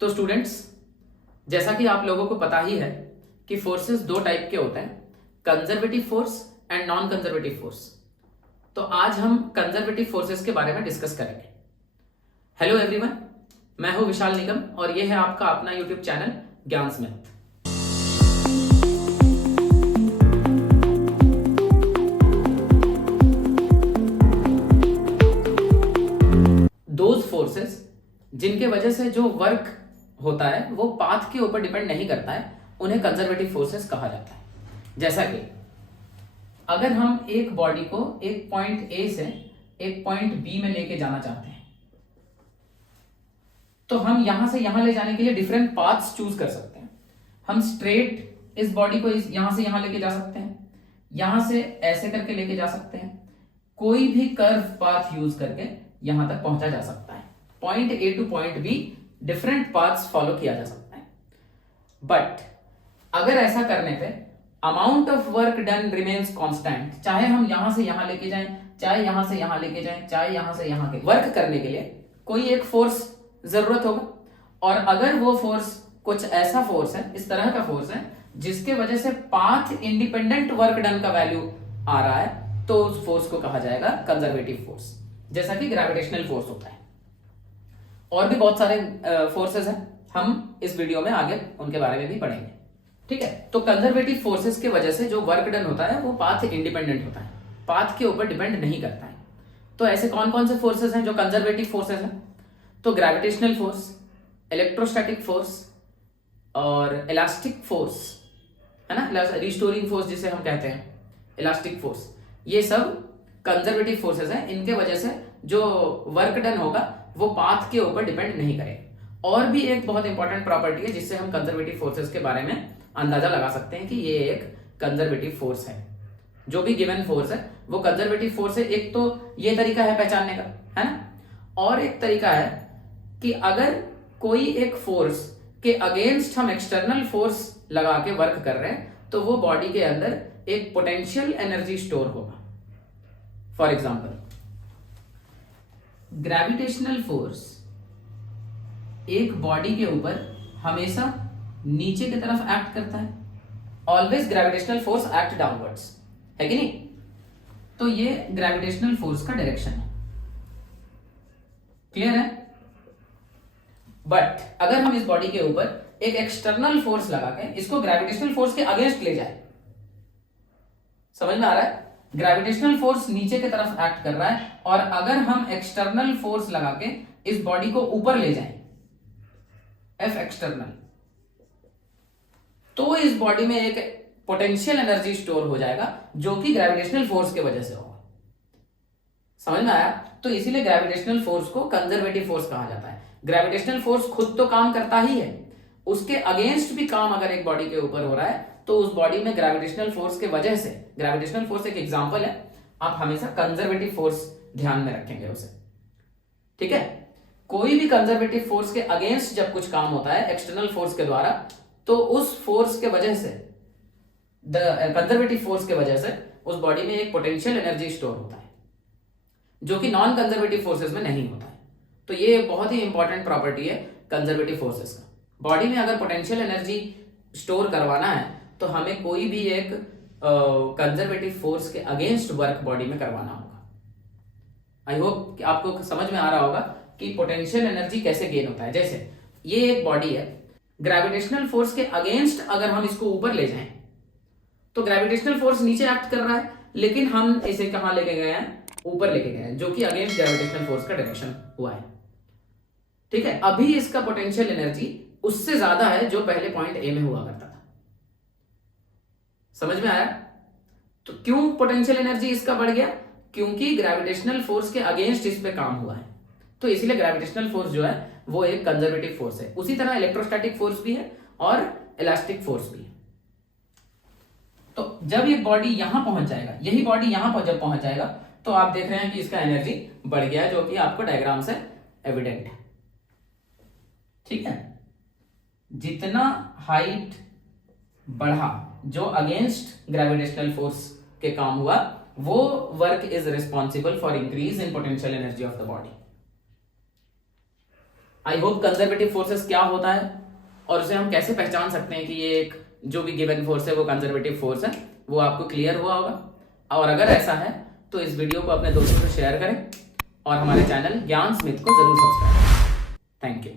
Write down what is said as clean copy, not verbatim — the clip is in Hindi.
तो स्टूडेंट्स, जैसा कि आप लोगों को पता ही है कि फोर्सेस दो टाइप के होते हैं, conservative force and non conservative force. तो आज हम कंजर्वेटिव फोर्सेस के बारे में डिस्कस करेंगे। हेलो एवरीवन, मैं हूं विशाल निगम और यह है आपका अपना यूट्यूब चैनल ज्ञान स्मिथ। दोज फोर्सेस जिनके वजह से जो वर्क होता है वो पाथ के ऊपर डिपेंड नहीं करता है, उन्हें कंजर्वेटिव फोर्सेस कहा जाता है। जैसा कि अगर हम एक बॉडी को एक पॉइंट ए से एक पॉइंट बी में लेके जाना चाहते हैं, तो हम यहां से यहां ले जाने के लिए डिफरेंट पाथ्स चूज कर सकते हैं। हम स्ट्रेट इस बॉडी को यहां से यहां लेके जा सकते हैं, यहां से ऐसे करके लेके जा सकते हैं, कोई भी कर्व पाथ यूज करके यहां तक पहुंचा जा सकता है। Point A two point be different paths follow किया जा सकता है। बट अगर ऐसा करने पे amount of work done remains constant, चाहे हम यहां से यहां लेके जाएं, चाहे यहां से यहां लेके जाएं, चाहे यहां से यहां के वर्क करने के लिए कोई एक फोर्स जरूरत होगा। और अगर वो फोर्स कुछ ऐसा फोर्स है, इस तरह का फोर्स है जिसके वजह से पाथ इंडिपेंडेंट वर्क डन का वैल्यू आ रहा है, तो उस फोर्स को कहा जाएगा कंजर्वेटिव फोर्स, जैसा कि ग्रेविटेशनल फोर्स होता है। और भी बहुत सारे फोर्सेस हैं, हम इस वीडियो में आगे उनके बारे में भी पढ़ेंगे। ठीक है, तो कंजर्वेटिव फोर्सेस की वजह से जो वर्क डन होता है वो पाथ इंडिपेंडेंट होता है, पाथ के ऊपर डिपेंड नहीं करता है। तो ऐसे कौन कौन से फोर्सेस हैं जो कंजर्वेटिव फोर्सेस हैं? तो ग्रेविटेशनल फोर्स, इलेक्ट्रोस्टैटिक फोर्स और इलास्टिक फोर्स, है ना, रिस्टोरिंग फोर्स जिसे हम कहते हैं, इलास्टिक फोर्स, ये सब कंजर्वेटिव फोर्सेस हैं। इनके वजह से जो वर्क डन होगा वो पाथ के ऊपर डिपेंड नहीं करेगा। और भी एक बहुत इंपॉर्टेंट प्रॉपर्टी है जिससे हम कंजर्वेटिव फोर्सेस के बारे में अंदाजा लगा सकते हैं कि ये एक कंजर्वेटिव फोर्स है। जो भी गिवन फोर्स है वो कंजर्वेटिव फोर्स है। एक तो ये तरीका है पहचानने का, है ना, और एक तरीका है कि अगर कोई एक फोर्स के अगेंस्ट हम एक्सटर्नल फोर्स लगा के वर्क कर रहे हैं तो वो बॉडी के अंदर एक पोटेंशियल एनर्जी स्टोर होगा। फॉर एग्जाम्पल, ग्रेविटेशनल फोर्स एक बॉडी के ऊपर हमेशा नीचे की तरफ एक्ट करता है। Always gravitational force act downwards, है कि नहीं? तो ये ग्रेविटेशनल फोर्स का डायरेक्शन है। क्लियर है? बट अगर हम इस बॉडी के ऊपर एक एक्सटर्नल फोर्स लगा के इसको ग्रेविटेशनल फोर्स के अगेंस्ट ले जाए, समझ में आ रहा है? ग्रेविटेशनल फोर्स नीचे की तरफ एक्ट कर रहा है और अगर हम एक्सटर्नल फोर्स लगा के इस बॉडी को ऊपर ले जाएं, एफ एक्सटर्नल, तो इस बॉडी में एक पोटेंशियल एनर्जी स्टोर हो जाएगा जो कि ग्रेविटेशनल फोर्स की वजह से होगा। समझ में आया? तो इसीलिए ग्रेविटेशनल फोर्स को कंजर्वेटिव फोर्स कहा जाता है। ग्रेविटेशनल फोर्स खुद तो काम करता ही है, उसके अगेंस्ट भी काम अगर एक बॉडी के ऊपर हो रहा है तो उस बॉडी में ग्रेविटेशनल फोर्स के वजह से, ग्रेविटेशनल फोर्स एक एग्जांपल है, आप हमेशा कंजर्वेटिव फोर्स ध्यान में रखेंगे उसे। ठीक है, कोई भी कंजर्वेटिव फोर्स के अगेंस्ट जब कुछ काम होता है एक्सटर्नल फोर्स के द्वारा, तो उस फोर्स के वजह से, कंजर्वेटिव फोर्स के वजह से उस बॉडी में एक पोटेंशियल एनर्जी स्टोर होता है जो कि नॉन कंजर्वेटिव फोर्सेस में नहीं होता है। तो ये बहुत ही इंपॉर्टेंट प्रॉपर्टी है कंजर्वेटिव फोर्सेस का। बॉडी में अगर पोटेंशियल एनर्जी स्टोर करवाना है तो हमें कोई भी एक कंजर्वेटिव फोर्स के अगेंस्ट वर्क बॉडी में करवाना होगा। आई होप कि आपको समझ में आ रहा होगा कि पोटेंशियल एनर्जी कैसे गेन होता है। जैसे ये एक बॉडी है, ग्रेविटेशनल फोर्स के अगेंस्ट अगर हम इसको ऊपर ले जाएं तो ग्रेविटेशनल फोर्स नीचे एक्ट कर रहा है, लेकिन हम इसे कहां लेके गए हैं? ऊपर लेके गए हैं, जो कि अगेंस्ट ग्रेविटेशनल फोर्स का डायरेक्शन हुआ है। ठीक है, अभी इसका पोटेंशियल एनर्जी उससे ज्यादा है जो पहले पॉइंट ए में हुआ करता था। समझ में आया? तो क्यों पोटेंशियल एनर्जी इसका बढ़ गया? क्योंकि ग्रेविटेशनल फोर्स के अगेंस्ट इस पे काम हुआ है। तो इसीलिए ग्रेविटेशनल फोर्स जो है वो एक कंजर्वेटिव फोर्स है। उसी तरह इलेक्ट्रोस्टैटिक फोर्स भी है और इलास्टिक फोर्स भी है। तो जब ये बॉडी यहां पहुंच जाएगा, यही बॉडी यहां पर जब पहुंच जाएगा, तो आप देख रहे हैं कि इसका एनर्जी बढ़ गया है, जो कि आपको डायग्राम से एविडेंट है। ठीक है, जितना हाइट बढ़ा जो अगेंस्ट ग्रेविटेशनल फोर्स के काम हुआ, वो work is responsible for increase in potential energy of the body. I hope conservative forces क्या होता है और उसे हम कैसे पहचान सकते हैं कि ये एक जो भी गिवन फोर्स है वो कंजर्वेटिव फोर्स है, वो आपको क्लियर हुआ होगा। और अगर ऐसा है तो इस वीडियो को अपने दोस्तों से शेयर करें और हमारे चैनल ज्ञान स्मिथ को जरूर सब्सक्राइब करें। Thank you.